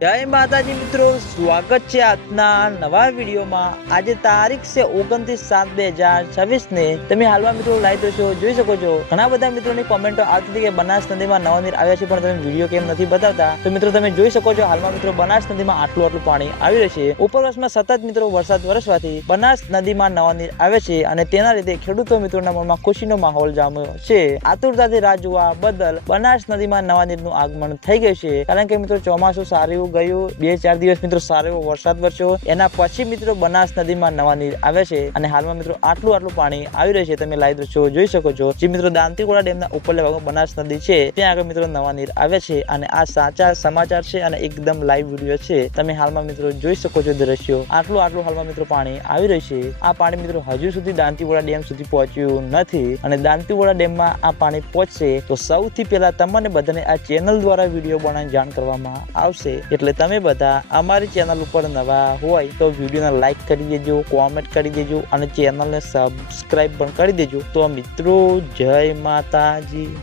જય માતાજી મિત્રો, સ્વાગત છે આજના નવા વિડીયોમાં। આજે તારીખ છે 29/7/2026 ને તમે હાલમાં મિત્રો લાઈવ દ્રશ્યો જોઈ શકો છો। ઘણા બધા મિત્રોની કોમેન્ટો આવતી હતી કે બનાસ નદીમાં નવા નીર આવ્યા છે, પણ તમે વિડીયો કેમ નથી બતાવતા। તો મિત્રો તમે જોઈ શકો છો હાલમાં મિત્રો બનાસ નદીમાં આટલું પાણી આવી રહ્યું છે। ઉપરવાસમાં સતત મિત્રો વરસાદ વરસવાથી બનાસ નદીમાં નવા નીર આવે છે અને તેના લીધે ખેડૂતો મિત્રોના મનમાં ખુશીનો માહોલ જામ્યો છે। આતુરતાથી રાહ જોવા બદલ બનાસ નદીમાં નવા નીરનું આગમન થઈ ગયું છે, કારણ કે મિત્રો ચોમાસું સારું ગયું। 2-4 દિવસ મિત્રો સારો એવો વરસાદ વરસ્યો, એના પછી મિત્રો બનાસ નદીમાં નવા નીર આવે છે અને હાલમાં મિત્રો આટલું પાણી આવી રહ્યું છે। તમે લાઈવ દ્રશ્યો જોઈ શકો છો। જે મિત્રો દાંતીવાડા ડેમના ઉપરલા ભાગમાં બનાસ નદી છે, ત્યાં આગળ મિત્રો નવા નીર આવે છે અને આ સાચા સમાચાર છે અને એકદમ લાઈવ વિડીયો છે। તમે હાલમાં મિત્રો જોઈ શકો છો દ્રશ્યો। આટલું હાલમાં મિત્રો પાણી આવી રહ્યું છે। આ પાણી મિત્રો હજુ સુધી દાંતીવાડા ડેમ સુધી પહોંચ્યું નથી અને દાંતીવાડા ડેમમાં આ પાણી પહોંચશે તો સૌથી પહેલા તમને બધાને આ ચેનલ દ્વારા વિડીયો બનાવીને જાણ કરવામાં આવશે। એટલે તમે બધા અમારી ચેનલ ઉપર નવા હોય તો વિડીયોને લાઈક કરી દેજો, કોમેન્ટ કરી દેજો અને ચેનલને સબસ્ક્રાઇબ પણ કરી દેજો। તો મિત્રો જય માતાજી।